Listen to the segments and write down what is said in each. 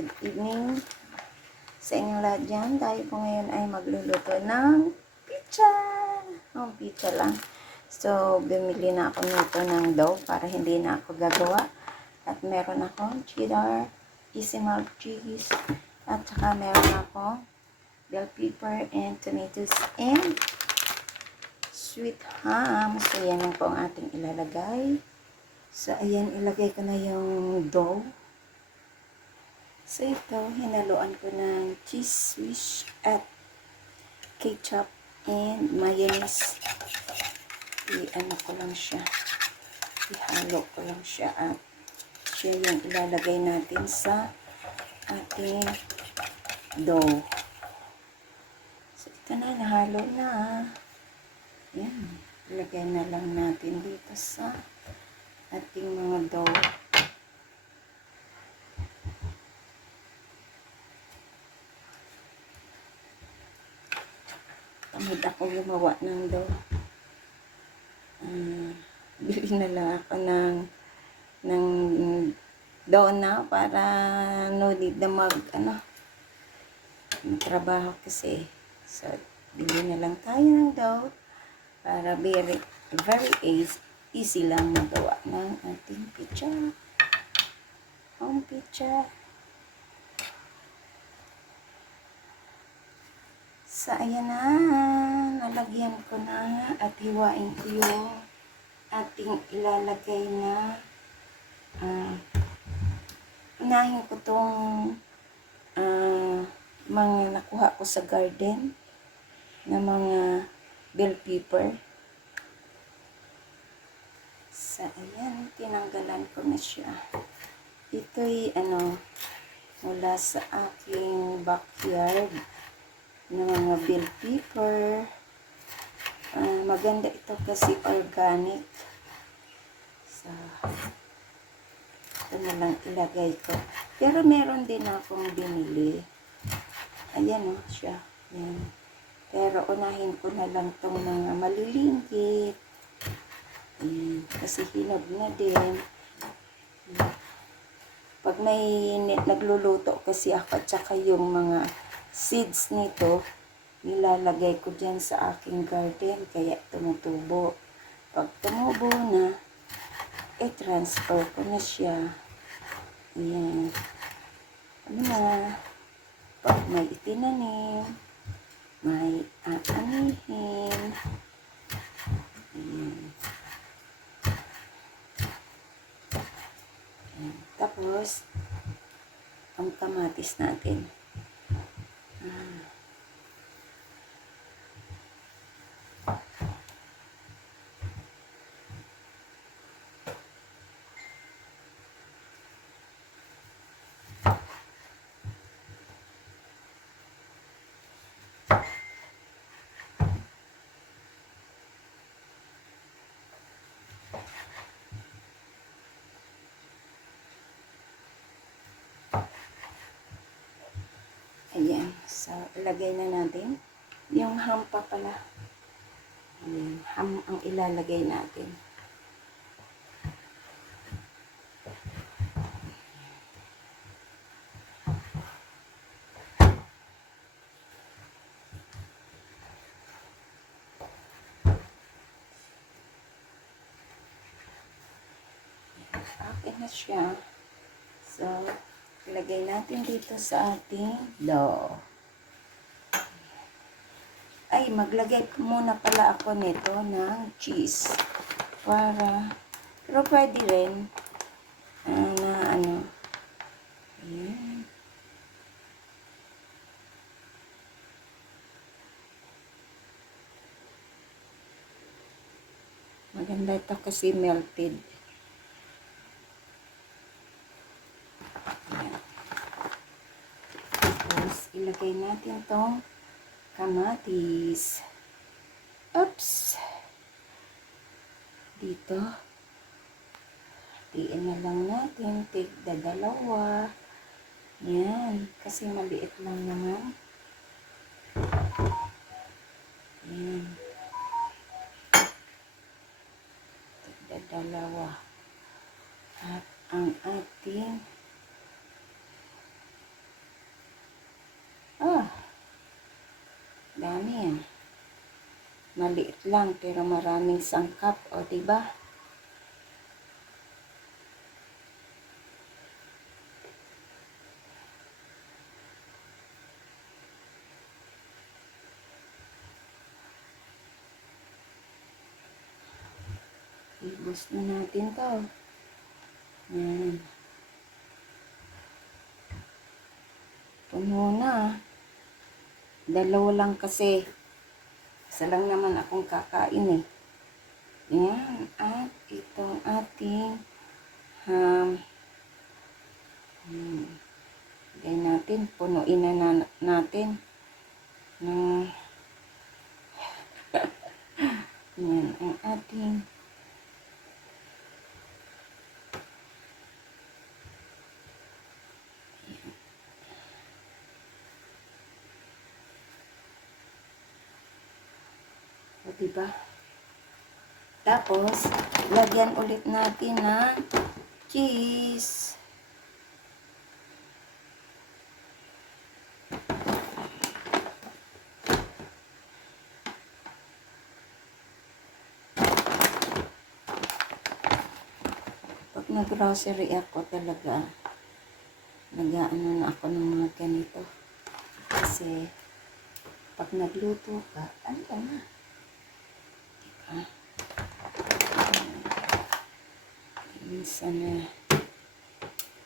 good evening sa inyong lahat dyan. Tayo po ngayon ay magluluto ng pizza. Pizza lang. So, bumili na ako nito ng dough para hindi na ako gagawa. At meron ako cheddar, easy melt cheese, at saka meron ako bell pepper and tomatoes and sweet ham. So, yan lang po ang ating ilalagay. So, ayan, ilagay ko na yung dough. So, ito, hinaluan ko ng cheese whiz at ketchup and mayonnaise. I-ano ko lang siya. Ihalo ko lang siya at siya yung ilalagay natin sa ating dough. So, ito na, nahalo na. Yan. Ilagay na lang natin dito sa ating mga dough. Tamad ako gumawa ng dough. Bili na lang ako ng dough na para no need na trabaho kasi. So, bili na lang tayo ng dough para very easy lang magawa ng ating pizza. Home pizza. So, ayan na. Nalagyan ko na at hiwain ko yung ating ilalagay na unahin ko tong mga nakuha ko sa garden na mga bell pepper. So, ayan. Tinanggalan ko na siya. Ito'y mula sa aking backyard ng mga bell pepper. Maganda ito kasi organic. So, ito na lang ilagay ko. Pero meron din akong binili. Ayan siya. Ayan. Pero unahin ko na lang itong mga malilinggit. Ayan. Kasi hinog na din. Pag may nagluluto kasi ako at saka yung mga seeds nito, nilalagay ko dyan sa aking garden, kaya tumutubo. Pag tumubo na, transfer ko na siya. Ayan. Pag may itinanim, may aanihin. Ayan. Ayan. Tapos, ang kamatis natin. Ayan. So, ilagay na natin. Yung ham pa pala. Ayan. Ham ang ilalagay natin. Okay na siya. So, ilagay natin dito sa ating dough. Ay, maglagay muna pala ako nito ng cheese. Pero pwede rin Ayan. Maganda ito kasi melted. Ayan. Tapos, ilagay natin itong kamatis. Oops! Dito. Hatiin na lang natin. Tigda dalawa. Yan. Kasi maliit lang naman. Yan. Tigda dalawa. At ang ating Dami yan. Maliit lang pero maraming sangkap. O, diba? Ibus na natin to. Yan. Puno na. Dalawa lang kasi. Isa lang naman akong kakain eh. Yan. At itong ating lagay natin. Punuin na natin. Ng yan ang ating o, diba? Tapos, lagyan ulit natin ng cheese. Pag nag-grocery ako talaga, nag-ano na ako ng mga ganito. Kasi, pag nagluto ka, ano ka na? Diba? Minsan na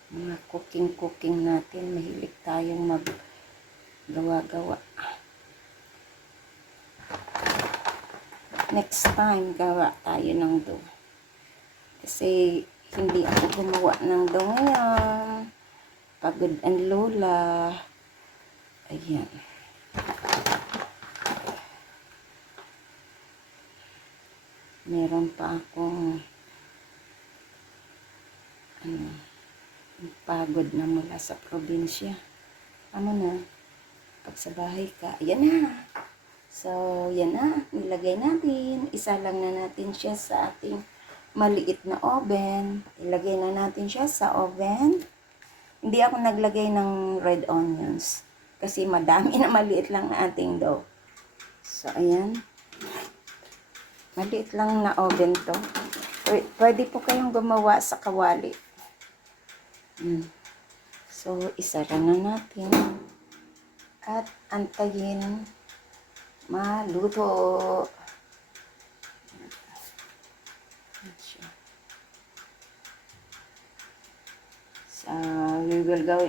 mga cooking natin, mahilig tayong maggawa-gawa. Next time, gawa tayo ng dough. Kasi hindi ako gumawa ng dough ngayon. Pagod ang lola. Ayan. Meron pa akong pagod na mula sa probinsya. Na, pag sa bahay ka, ayan na. So, yan na. Nilagay natin. Isa lang na natin siya sa ating maliit na oven. Ilagay na natin siya sa oven. Hindi ako naglagay ng red onions. Kasi madami na maliit lang na ating dough. So, ayan. Maliit lang na oven to. Pwede po kayong gumawa sa kawali. So, isara na natin. At antayin maluto. So, we will go.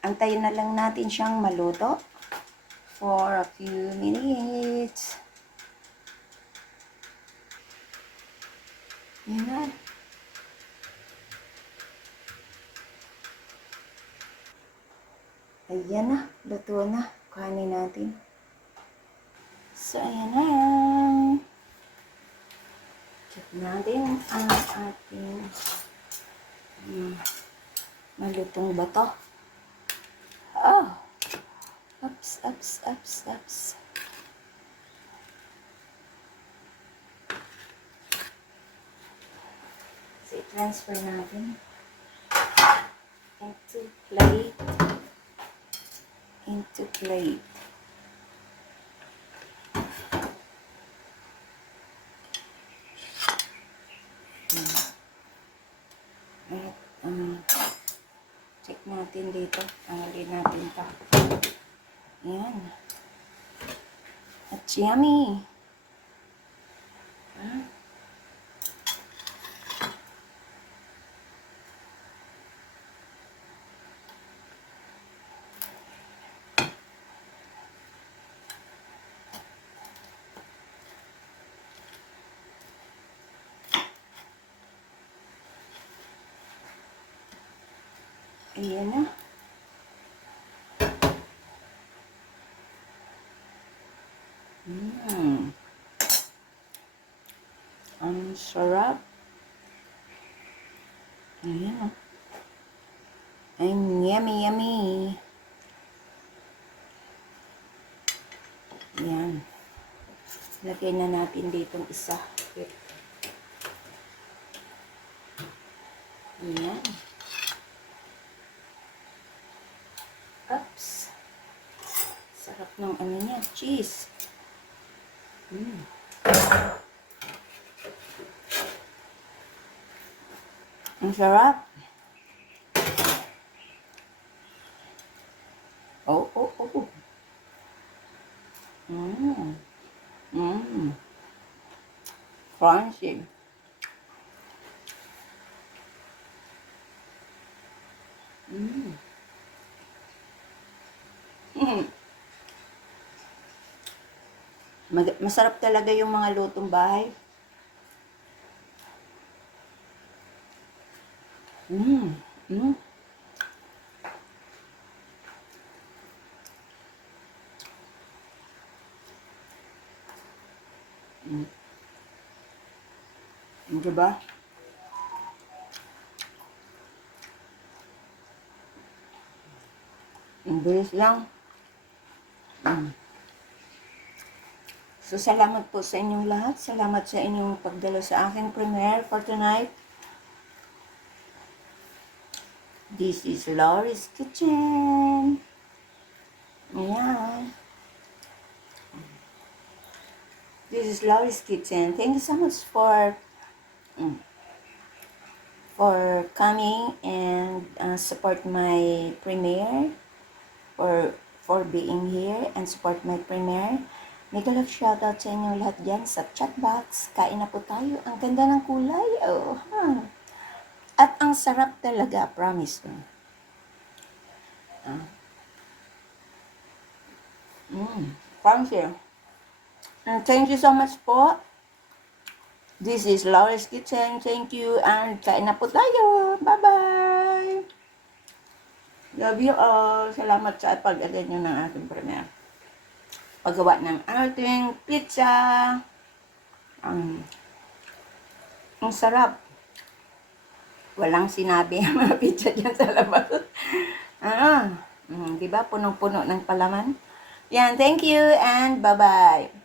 Antayin na lang natin siyang maluto for a few minutes. Yan na. Ayan na. Luto na. Kuhanin natin. So, ayan na. Check natin ang ating malutong bato. Oh! Ups. So, i-transfer natin into plate. At, check natin dito. Tanggalin natin pa. Ayan. At yummy. Ayan na. Ang sarap. Ayan o. Ang yummy. Ayan. Lagay na natin dito isa. Ayan. Ups. Sarap ng ano niya, cheese. Mm. Ang sarap. Oh, oh, oh. Mm. Mm. Crunchy. Mm. Mm. Masarap talaga yung mga lutong bahay. Mm. Mm. Mm. Diba? Ang bilis lang. Mm. So, salamat po sa inyong lahat. Salamat sa inyong pagdalo sa aking premiere for tonight. This is Laurie's Kitchen. Ayan. This is Laurie's Kitchen. Thank you so much for coming and support my premiere, for being here and support my premiere. Mega love shoutout sa inyong lahat dyan sa chat box. Kain na po tayo. Ang ganda ng kulay. Oh, huh. At ang sarap talaga, promise ko. Promise you. And thank you so much po. This is Laura's Kitchen. Thank you and kain na po tayo. Bye-bye. Love you all. Salamat sa pag-attend nyo ng ating premiere. Paggawa ng ating pizza. Ang sarap. Walang sinabi ang mga pizza dyan sa labas. Diba? Punong-puno ng palaman. Yan, thank you and bye-bye.